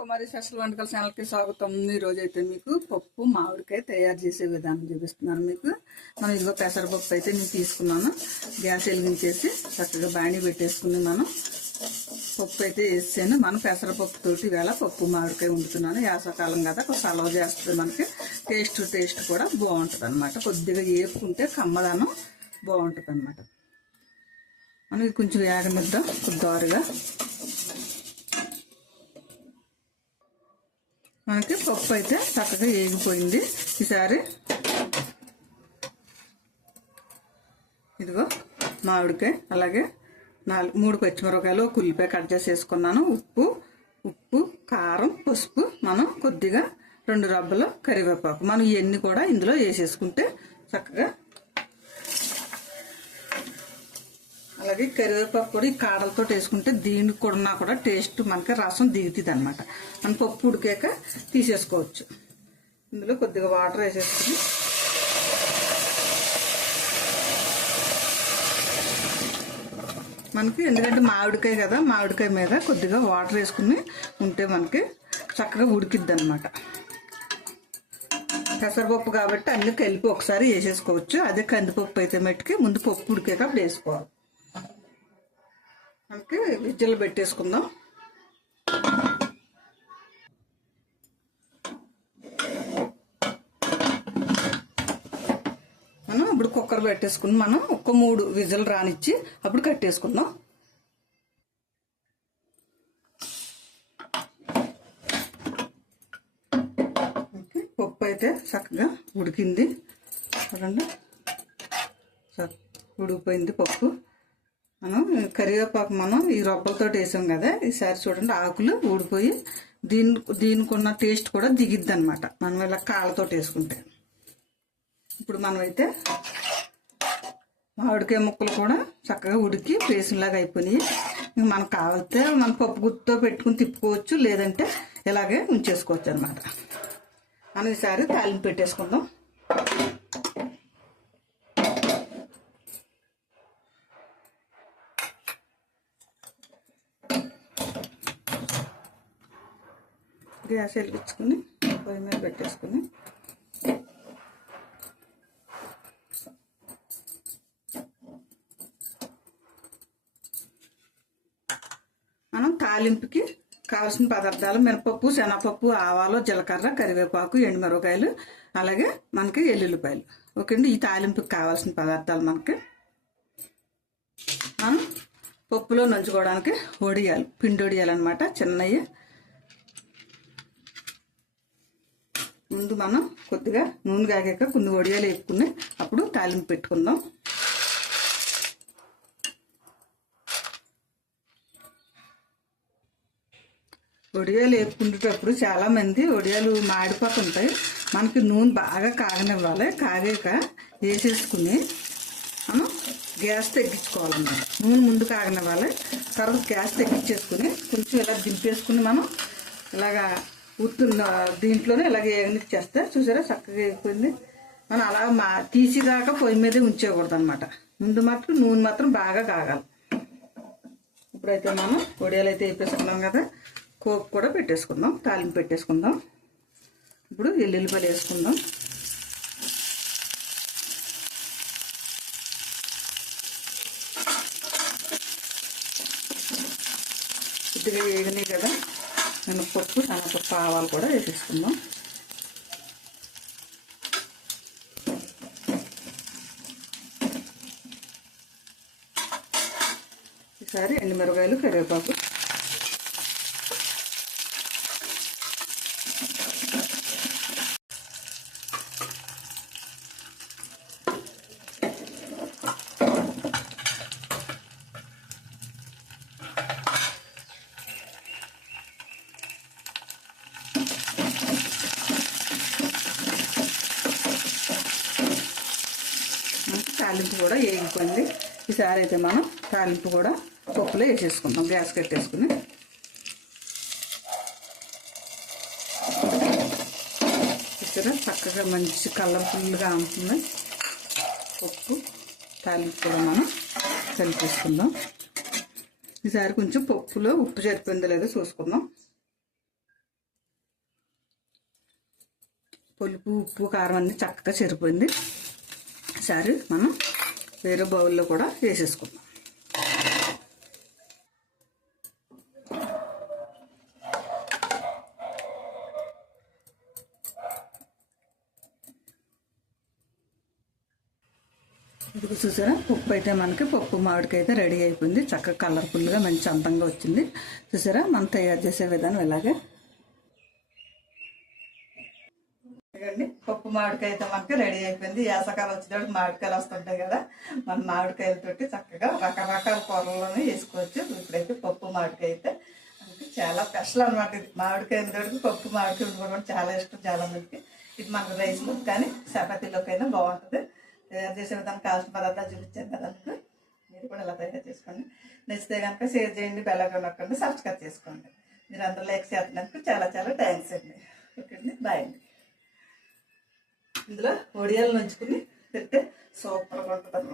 కుమారి special వంటకాల ఛానల్కి స్వాగతం. ఈరోజు రోజు అయితే మీకు పప్పు మామిడికాయ తయారు చేసే విధానం చూపిస్తున్నాను మీకు. మనం ఇదిగో పెసరపప్పు అయితే నేను తీసుకున్నాను. గ్యాస్ వెలిగించేసి చక్కగా బాణీ పెట్టేసుకుని మనం పప్పు అయితే వేసాను మనం పెసరపప్పు తోటి వేళ పప్పు మామిడికాయ వండుతున్నాను. యాసకాలం కదా కొంచెం సలవ చేస్తుంది మనకి. టేస్ట్ టేస్ట్ కూడా బాగుంటుంది అనమాట కొద్దిగా వేపుకుంటే కమ్మదనం బాగుంటుంది అనమాట మనం కొంచెం వేగమిద్దాం కొద్దిగా మనకి పప్పు అయితే చక్కగా ఏగిపోయింది ఈసారి ఇదిగో మామిడికాయ అలాగే నాలుగు మూడు పచ్చిమిరపకాయలు ఒక ఉల్లిపాయ కట్ చేసి వేసుకున్నాను. ఉప్పు ఉప్పు కారం పసుపు మనం కొద్దిగా రెండు రబ్బలు కరివేపాకు. మనం ఇవన్నీ కూడా ఇందులో వేసేసుకుంటే చక్కగా అలాగే కరివేపాకు కూడా ఈ కాడలతో వేసుకుంటే దీనికి కూడా కూడా టేస్ట్ మనకి రసం దిగుతుంది అనమాట మన పప్పు ఉడికాక తీసేసుకోవచ్చు. ఇందులో కొద్దిగా వాటర్ వేసేసుకుని మనకి ఎందుకంటే మామిడికాయ కదా మామిడికాయ మీద కొద్దిగా వాటర్ వేసుకుని ఉంటే మనకి చక్కగా ఉడికిద్ది అనమాట పెసరపప్పు కాబట్టి అన్ని కలిపి ఒకసారి వేసేసుకోవచ్చు. అదే కందిపప్పు అయితే మట్టుకి ముందు పప్పు ఉడికాక అప్పుడు వేసుకోవాలి. మనకి విజ్జలు పెట్టేసుకుందాం. మనం ఇప్పుడు కుక్కర్ పెట్టేసుకుని మనం ఒక మూడు విజిల్ రానిచ్చి అప్పుడు కట్టేసుకుందాం. పప్పు అయితే చక్కగా ఉడికింది. చూడండి. ఉడికిపోయింది పప్పు. మనం కరివేపాకు మనం ఈ రొబ్బలతో వేసాం కదా ఈసారి చూడండి ఆకులు ఊడిపోయి దీని దీనికి ఉన్న టేస్ట్ కూడా దిగిద్ది అనమాట మనం ఇలా కాళ్ళతో వేసుకుంటే. ఇప్పుడు మనమైతే మామిడికాయ ముక్కలు కూడా చక్కగా ఉడికి పేసినలాగా అయిపోయినాయి. మనకు కావాలితే మన పప్పు గుత్తో పెట్టుకుని తిప్పుకోవచ్చు లేదంటే ఇలాగే ఉంచేసుకోవచ్చు అనమాట మనం ఈసారి తాలింపు పెట్టేసుకుందాం. గ్యాస్ వెలిగించుకుని పొయ్యి మీద పెట్టేసుకుని. మనం తాలింపుకి కావాల్సిన పదార్థాలు మినపప్పు శనగపప్పు ఆవాలు జీలకర్ర కరివేపాకు ఎండుమిరపకాయలు అలాగే మనకి ఎల్లుల్లిపాయలు. ఓకే అండి ఈ తాలింపుకి కావాల్సిన పదార్థాలు మనకి. మనం పప్పులో నంచుకోవడానికి వడియాలు పిండి వడియాలు అనమాట చిన్నవి. ముందు మనం కొద్దిగా నూనె కాగాక కొన్ని వడియాలు వేపుకుని అప్పుడు తాలింపు పెట్టుకుందాం. వడియాలు వేపుకునేటప్పుడు చాలామంది వడియాలు మాడిపోతుంటాయి. మనకి నూనె బాగా కాగనివ్వాలి. కాగాక వేసేసుకుని మనం గ్యాస్ తగ్గించుకోవాలన్నమాట నూనె ముందు కాగనివ్వాలి. తర్వాత గ్యాస్ తగ్గించేసుకుని కొంచెం ఇలా దింపేసుకుని మనం ఇలాగా ఉత్తున్న దీంట్లోనే ఇలాగ చేస్తే చూసారా? చక్కగా అయిపోయింది. మనం అలా మా తీసిదాకా పొయ్యి మీదే ఉంచేయకూడదు అనమాట ముందు మాత్రం నూనె మాత్రం బాగా కాగాలి. ఇప్పుడైతే మనం వడియాలు అయితే వేపేసుకున్నాం కదా కోక్ కూడా పెట్టేసుకుందాం తాలింపు పెట్టేసుకుందాం. ఇప్పుడు ఎల్లుల్లిపాయలు వేసుకుందాం. కొద్దిగా వేగినాయి కదా. మినపప్పు శనగపప్పు ఆవాలు కూడా వేసేసుకుందాం. ఈసారి ఎండుమిరకాయలు కరివేపాకు మనకి తాలింపు కూడా వేగిపోయింది. ఈసారి అయితే మనం తాలింపు కూడా పప్పులో వేసేసుకుందాం. గ్యాస్ కట్టేసుకుని. ఇక్కడ చక్కగా మంచి కలర్ఫుల్గా ఉంటుంది. పప్పు తాలింపు కూడా మనం కలిపేసుకుందాం. ఈసారి కొంచెం పప్పులో ఉప్పు సరిపోయిందో లేదో చూసుకుందాం. పులుపు ఉప్పు కారం అన్నీ చక్కగా సరిపోయింది. సారీ మనం వేరే బౌల్లో కూడా వేసేసుకుందాం. ఇది చూసారా? పప్పు అయితే మనకి పప్పు మామిడికాయ అయితే రెడీ అయిపోయింది. చక్కగా కలర్ఫుల్గా మంచి అందంగా వచ్చింది. చూసారా? మనం తయారు చేసే విధానం ఇలాగే. ఇదిగోండి పప్పు మామిడికాయ అయితే మనకి రెడీ అయిపోయింది. యాసకాయలు వచ్చేటప్పుడు మామిడికాయలు వస్తుంటాయి కదా. మన మామిడికాయలతోటి చక్కగా రకరకాల కూరలను వేసుకోవచ్చు. ఇప్పుడైతే పప్పు మామిడికాయ అయితే మనకి చాలా స్పెషల్ అనమాట ఇది. మామిడికాయ పప్పు మామిడికాయ వండుకోవడం చాలా ఇష్టం చాలా మందికి. ఇది మనకు రైస్లోకి కానీ చపాతీలోకైనా బాగుంటుంది. తయారు చేసే విధానం కావాల్సిన పదార్థాలు చూపించాను కదా మీరు కూడా ఇలా తయారు చేసుకోండి. నచ్చితే కనుక షేర్ చేయండి బెల్లగా నొక్కండి సబ్స్క్రైబ్ చేసుకోండి. మీరు అందరూ లైక్ చేస్తున్నందుకు చాలా చాలా థ్యాంక్స్ అండి. ఓకే అండి బాయ్ అండి. ఇందులో వడియాలు నంచుకుని తింటే సూపర్గా ఉంటుంది